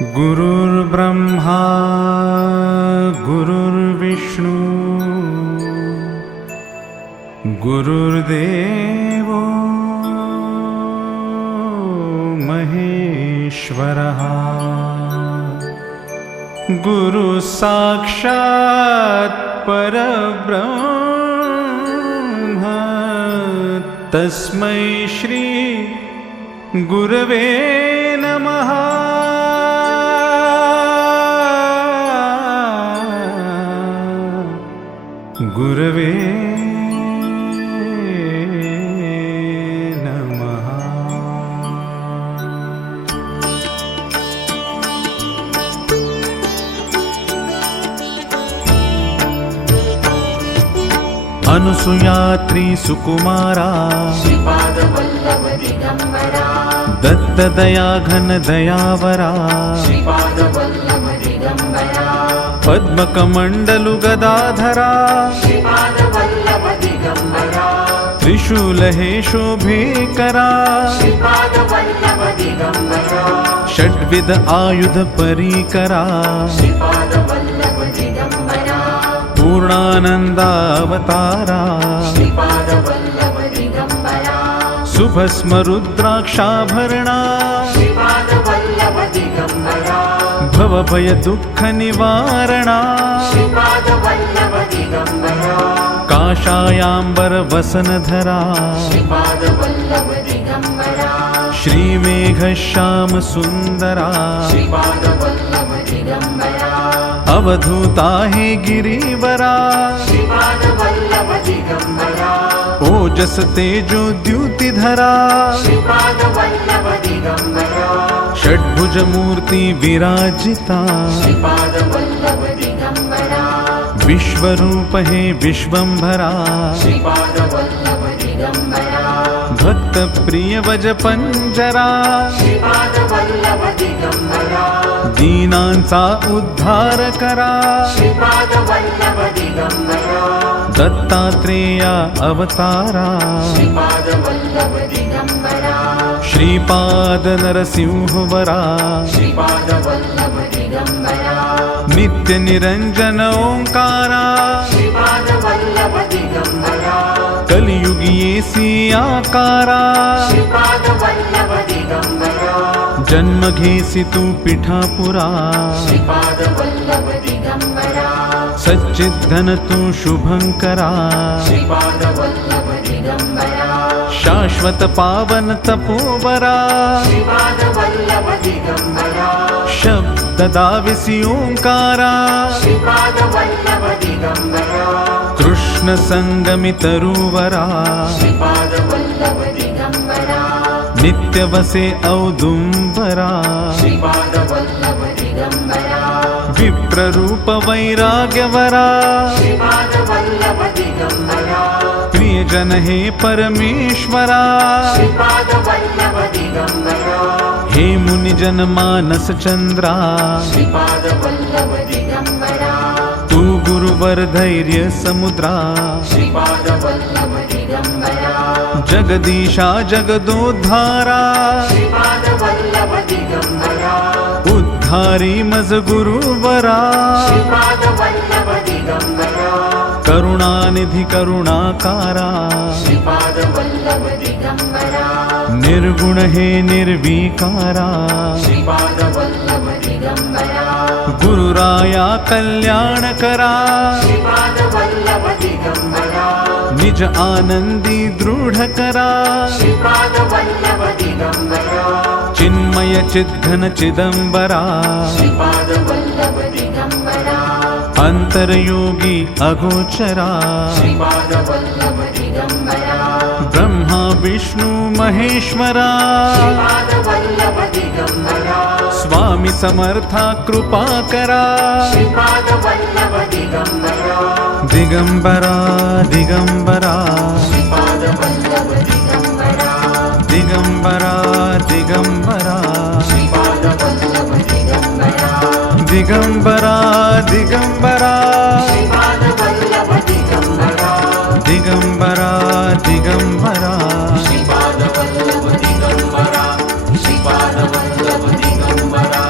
गुरुर्ब्रह्मा गुरुर्विष्णु गुरुर्देवो महेश्वरः गुरु साक्षात् परब्रह्म तस्मै श्री गुरवे नमः। गुरवे नमः। अनुसुयात्री सुकुमारा दत्तदया घन दयावरा पद्मकमण्डलु गदाधरा त्रिशूलहे शोभेकरा षड्विध आयुध परीकरा पूर्णानन्दावतारा सुभस्म रुद्राक्षाभरणा भवभय दुःख निवारणा काषायाम्बर वसनधरा श्रीमेघश्याम सुन्दरा अवधूता हे गिरिवरा ओजस तेजो द्युतिधरा षड्भुज मूर्ति विराजिता विश्वरूप हे विश्वंभरा भक्त प्रिय वज पंजरा दीनांचा उद्धार करा दत्तात्रेया अवतारा श्रीपाद नरसिंहवरा नित्य निरंजन ओंकारा कलियुगीयेसी आकारा जन्म घेसी तू पिठापुरा सच्चिद्धन तू शुभंकरा शाश्वत पावन तपोवरा शब्द दाविसी ओंकारा कृष्ण संगमि तरुवरा नित्य वसे औदुंबरा विप्ररूप वैराग्यवरा प्रियजन हे परमेश्वरा हे मुनिजन मानस चंद्रा तू गुरुवर धैर्य समुद्रा जगदीशा जगदोद्धारा उद्धारी मज गुरुवरा करुणानिधि करुणाकारा निर्गुण हे निर्विकारा गुरुराया कल्याण करा निज आनंदी दृढ करा चिन्मय चिद्घन चिदंबरा अंतरयोगी अगोचरा ब्रह्मा विष्णु महेश्वरा स्वामी समर्था कृपा करा दिगंबरा दिगंबरा दिगंबरा दिगंबरा दिगंबरा दिगंबरा दिगंबरा दिगंबरा श्रीपाद वल्लभ दिगंबरा श्रीपाद वल्लभ दिगंबरा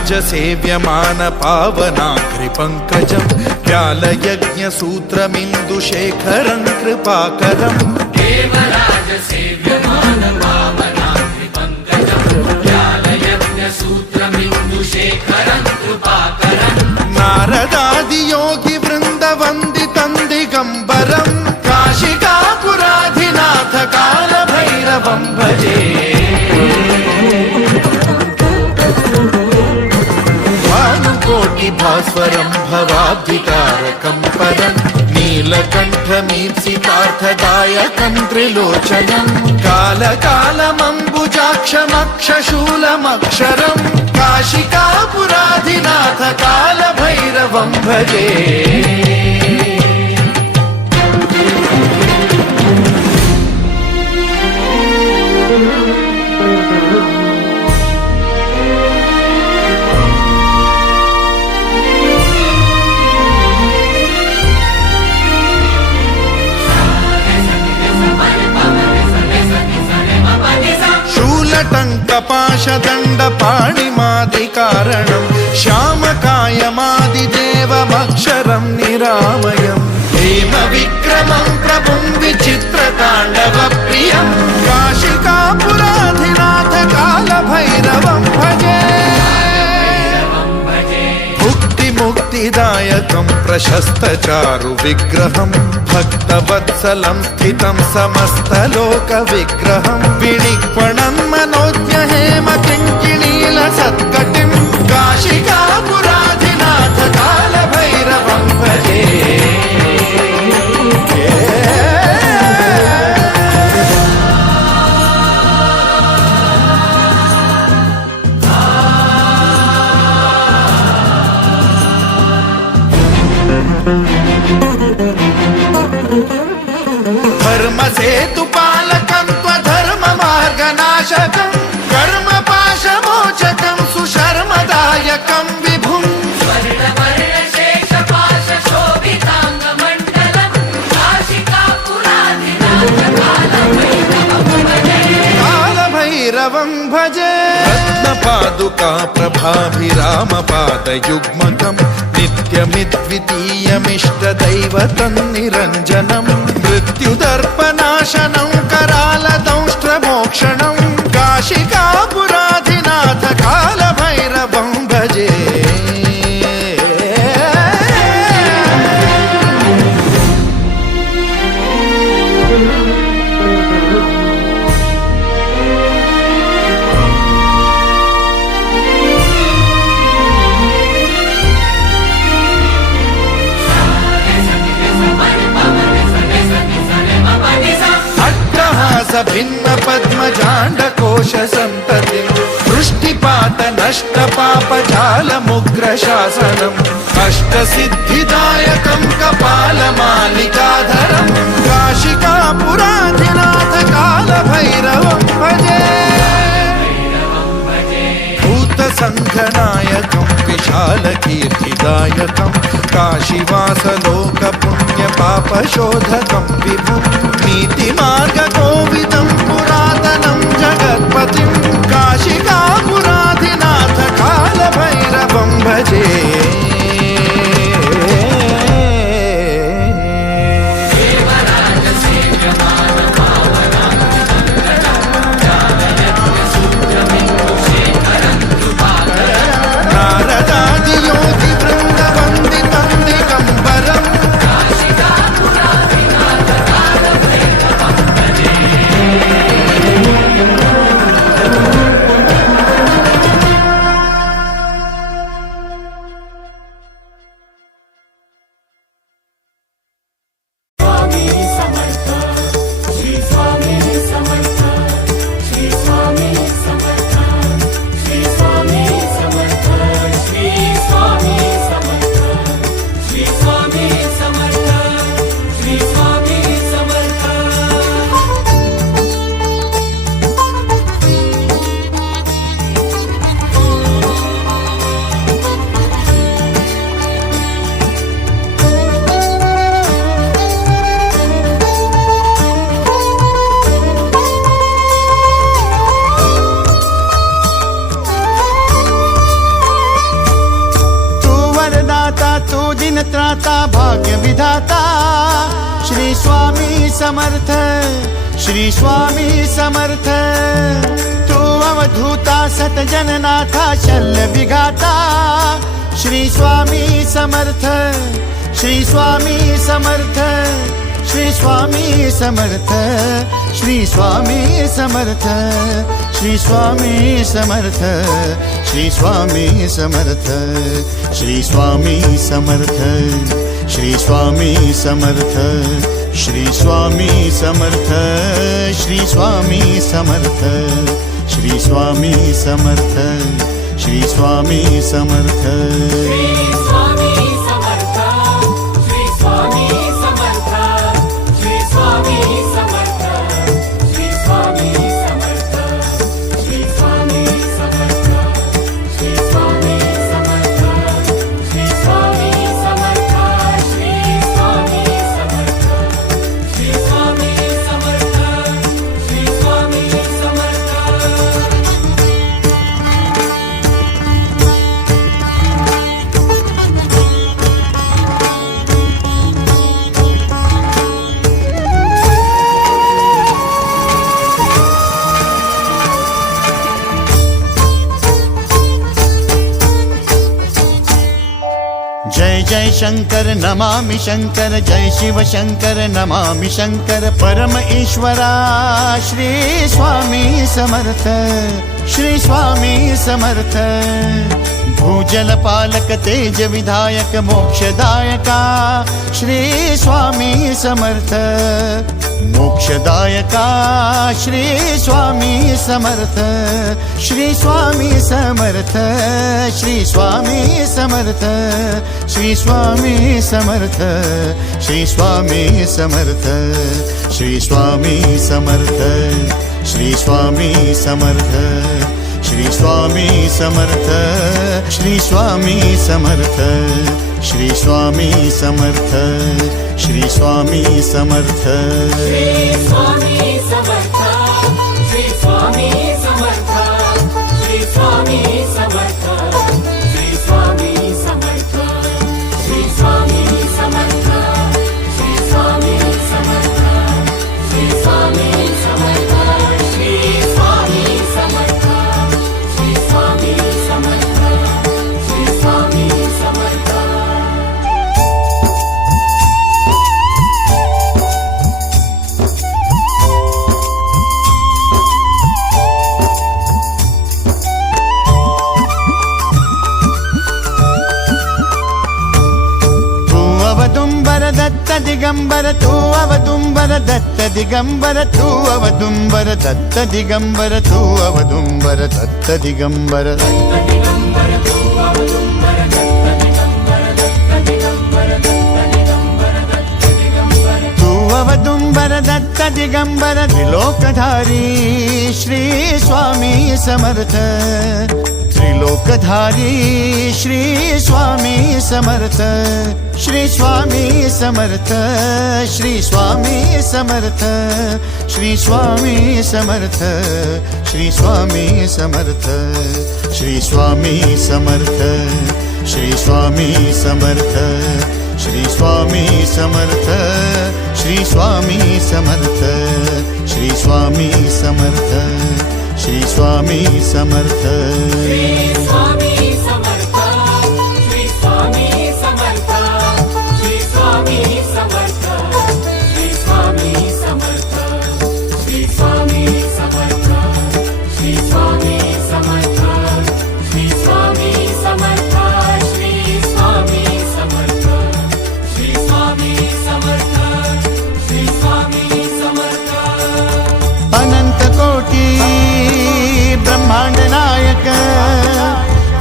देवराजसेव्यमान पावनाग्रिपङ्कजं व्यालयज्ञसूत्रमिन्दुशेखरं कृपाकरम् देवराजसेव्यमान पावनाग्रिपङ्कजं व्यालयज्ञसूत्रमिन्दुशेखरं कृपाकरम् नारदादियोगिवृन्दवन्दितं दिगम्बरं काशिकापुराधिनाथ कालभैरवं भजे भास्वरं भवाब्धितारकं परं नीलकण्ठमीप्सितार्थदायकं त्रिलोचनं कालकालमम्बुजाक्षमक्षशूलमक्षरं काशिकापुराधिनाथ कालभैरवं भजे टङ्कपाशदण्डपाणिमादिकारणं श्यामकायमादिदेवमक्षरं निरामयं हेमविक्रमं प्रभुं विचित्रताण्डवप्रियं काशिकापुराधिनाथ कालभैरवं भजे मुक्तिदायकं प्रशस्तचारुविग्रहं भक्तवत्सलं स्थितं समस्तलोकविग्रहं विनिक्वणं मनोज्ञहेमकिङ्किणीलसत्कटिं काशिकापुराधिनाथ कालभैरवं भजे धर्मसेतुपालकं त्वधर्ममार्गनाशकं कर्मपाशमोचकं सुशर्मदायकं विभुं स्वर्णवर्णशेषपाशशोभिताङ्गमण्डलं कालभैरवं भजे रत्नपादुका प्रभाभिरामपादयुग्मकं नित्यमिद्वितीयमिष्टदैवतं निरञ्जनं मृत्युदर्पनाशनं करालदंष्ट्रमोक्षणं काशिकापुराधिनाथ कालभैरवं भजे भिन्न पद्मजाण्डकोश सन्ततिं वृष्टिपात नष्ट पापजालमुग्रशासनम् अष्टसिद्धिदायकं कपालमालिकाधरं काशिकापुराधिनाथ कालभैरवं भजे भूतसङ्घनायकं विशालकीर्तिदायकं काशीवासलोकपुण्यपापशोधकं विभुं नीतिमार्गकोविदं पुरातनं जगत्पतिं काशिकापुराधिनाथ कालभैरवं भजे त्राता भाग्य विधाता श्री स्वामी समर्थ, श्री स्वामी समर्थ। तू अवधूता सतजननाथा शल्य विघाता श्री स्वामी समर्थ, श्री स्वामी समर्थ, श्री स्वामी समर्थ, श्री स्वामी समर्थ, श्री स्वामी समर्थ, श्री स्वामी समर्थ, श्री स्वामी समर्थ, श्री स्वामी समर्थ, श्री स्वामी समर्थ, श्री स्वामी समर्थ, श्री स्वामी समर्थ, श्री स्वामी समर्थ। श्री स्वामी समर्थ, श्री स्वामी समर्थ, श्री स्वामी समर्थ, श्री स्वामी समर्थ, श्री स्वामी समर्थ, श्री स्वामी समर्थ, श्री स्वामी समर्थ, श्री स्वामी समर्थ, श्री स्वामी समर्थ, श्री स्वामी समर्थ। जय जय शंकर नमामि शंकर, जय शिव शंकर नमामि शंकर। परम ईश्वरा श्री स्वामी समर्थ, श्री स्वामी समर्थ। भूजल पालक तेज विधायक मोक्षदायका श्री स्वामी समर्थ, मोक्षदायका श्री स्वामी समर्थ, श्री स्वामी समर्थ, श्री स्वामी समर्थ, श्री स्वामी समर्थ, श्री स्वामी समर्थ, श्री स्वामी समर्थ, श्री स्वामी समर्थ, श्री स्वामी समर्थ, श्री स्वामी समर्थ, श्री स्वामी समर्थ, श्री स्वामी समर्थ। श्री स्वामी समर्थ, श्री स्वामी समर्थ, श्री स्वामी समर्थ, श्री स्वामी समर्थ, श्री स्वामी समर्थ, श्री स्वामी समर्थ, श्री स्वामी समर्थ, श्री स्वामी समर्थ, श्री स्वामी समर्थ, श्री स्वामी समर्थ। दत्त दिगंबर तू अवदुंबर दत्त दिगंबर तू अवदुंबर दत्त दिगंबर तू अवदुंबर दत्त दिगंबर। दिगंबर तू अवदुंबर दत्त दिगंबर, दत्त दिगंबर, दत्त दिगंबर, दत्त दिगंबर। तू अवदुंबर दत्त दिगंबर त्रिलोकधारी श्री स्वामी समर्थ, त्रिलोकधारी श्री स्वामी समर्थ, श्री स्वामी समर्थ, श्री स्वामी समर्थ, श्री स्वामी समर्थ, श्री स्वामी समर्थ, श्री स्वामी समर्थ, श्री स्वामी समर्थ, श्री स्वामी समर्थ, श्री स्वामी समर्थ, श्री स्वामी समर्थ, श्री स्वामी समर्थ। श्री स्वामी समर्थ, श्री स्वामी समर्थ, श्री स्वामी समर्थ, श्री स्वामी समर्थ, श्री स्वामी समर्थ, श्री स्वामी समर्थ, श्री स्वामी समर्थ, श्री स्वामी समर्थ, श्री स्वामी समर्थ, श्री स्वामी समर्थ। अनंत कोटी ब्रह्मांड नायक,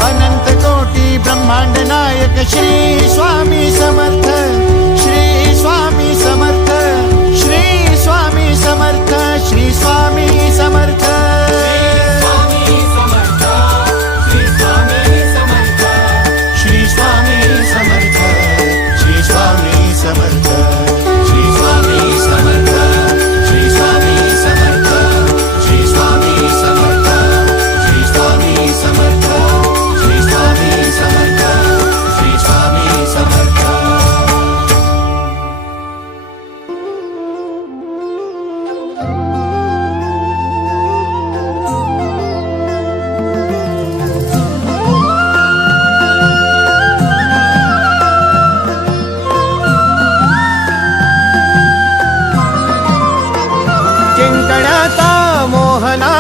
अनंत कोटी ब्रह्मांड नायक श्री स्वामी समर्थ, श्री स्वामी समर्थ, श्री स्वामी समर्थ, श्री स्वामी समर्थ। स्वामी समर्थ, श्री स्वामी समर्थ, श्री स्वामी समर्थ, श्री स्वामी समर्थ, श्री स्वामी समर्थ, श्री स्वामी समर्थ, श्री स्वामी समर्थ, श्री स्वामी समर्थ, श्री स्वामी समर्थ, श्री स्वामी समर्थ।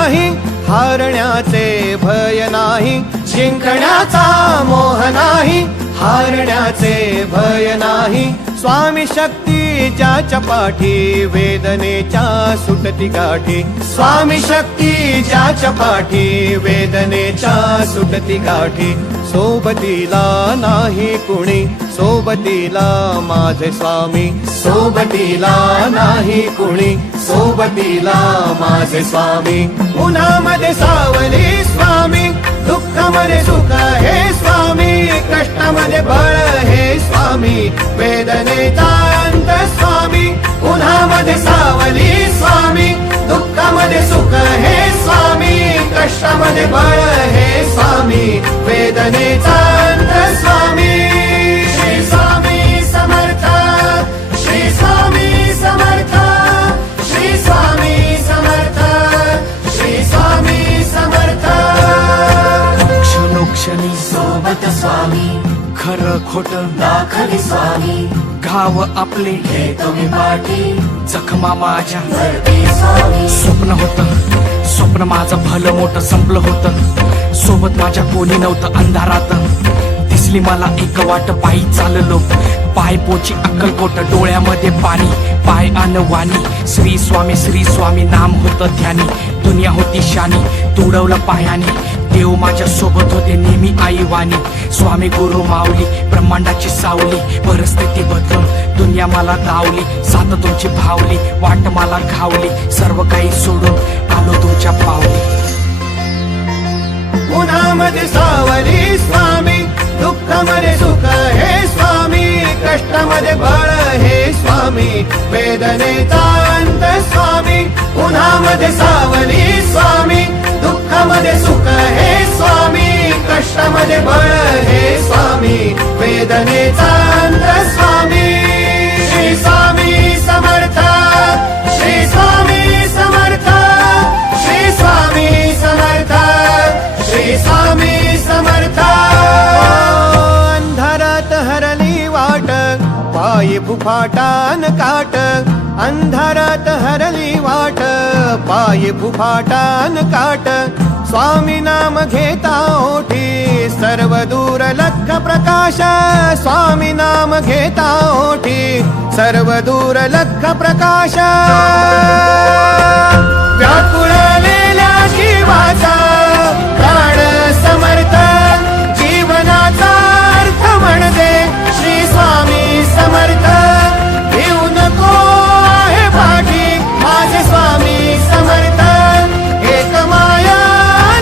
नाही, हारण्याचे भय नाही, जिंकण्याचा मोह नाही, हारण्याचे भय नाही. स्वामी शक्ती ज्याच्या पाठी, वेदनेच्या सुटती गाठी. स्वामी शक्ती ज्याच्या पाठी, वेदनेच्या सुटती गाठी. सोबतीला नाही कुणी, सोबतीला माझे स्वामी. सोबतीला नाही कुणी, सोबतीला माझे स्वामी. उन्हामध्ये सावली स्वामी, दुःखामध्ये सुख हे स्वामी, कष्टामध्ये बळ हे स्वामी, वेदनेचा अंत स्वामी. उन्हामध्ये सावली स्वामी, दुःखामध्ये सुख हे स्वामी, कष्टामध्ये बळ हे स्वामी, वेदनेचा अंत स्वामी. श्री स्वामी समर्थ, श्री स्वामी समर्थ, श्री स्वामी समर्थ, श्री स्वामी समर्थ. क्षणोक्षणी सोबत स्वामी, खरं खोट दाखली स्वामी, घाव आपले घेतो मी पाठी, जखमा माझ्या भरती स्वामी. स्वप्न होतं, स्वप्न माझं भलं मोठं संपलं होतं, सोबत माझ्या कोणी नव्हतं. अंधारात दिसली मला एक वाट, पायी चाललो पाय पोची अक्कलकोट, डोळ्यामध्ये पाणी पाय अनवाणी. श्री स्वामी नाम होतं ध्यानी, दुनिया होती शानी, तुडवलं पायाने. देव माझ्या सोबत होते नेहमी आईवानी. स्वामी गुरु माऊली, ब्रह्मांडाची सावली, परिस्थिती बदलून दुनिया मला धावली. साथ तुमची भावली, वाट मला घावली, सर्व काही सोडून आलो तुमच्या पावली. उन्हामध्ये सावली स्वामी, दुःखामध्ये सुख हे स्वामी, कष्टामध्ये बळ हे स्वामी, वेदनेचा अंत स्वामी. उन्हामध्ये सावली स्वामी, दुःखामध्ये सुख हे स्वामी, कष्टामध्ये बळ हे स्वामी, वेदनेचा अंत स्वामी. श्री स्वामी समर्थ, श्री स्वामी समर्थ, श्री स्वामी समर्थ, श्री स्वामी समर्थ. अंधारात हरली वाट, पायी फुफाटान काट. अंधारात हरली वाट, पायी फुफाटान काट. स्वामी नाम घेता ओठी, सर्व दूर लख प्रकाश. स्वामी नाम घेता ओठी, सर्व दूर लख प्रकाश. व्याकुळलेल्या जीवाचा प्राण समर्थ, जीवनाचा अर्थ म्हणजे श्री स्वामी समर्थ. घेऊ नको आहे पाठी माझे स्वामी समर्थ, एक माया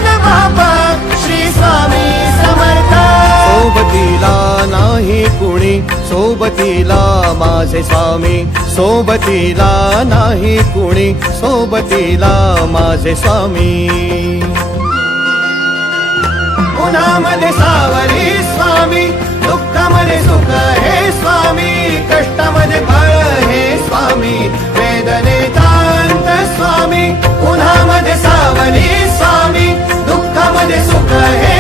न बापा श्री स्वामी समर्थ. सोबतीला नाही कुणी, सोबतीला माझे स्वामी. सोबतीला नाही कुणी, सोबतीला माझे स्वामी. उन्हामध्ये सावली स्वामी, दुःखामध्ये सुख हे स्वामी, कष्टामध्ये बळ हे स्वामी, वेदनेचा अंत स्वामी. उन्हामध्ये सावली स्वामी, दुःखामध्ये सुख हे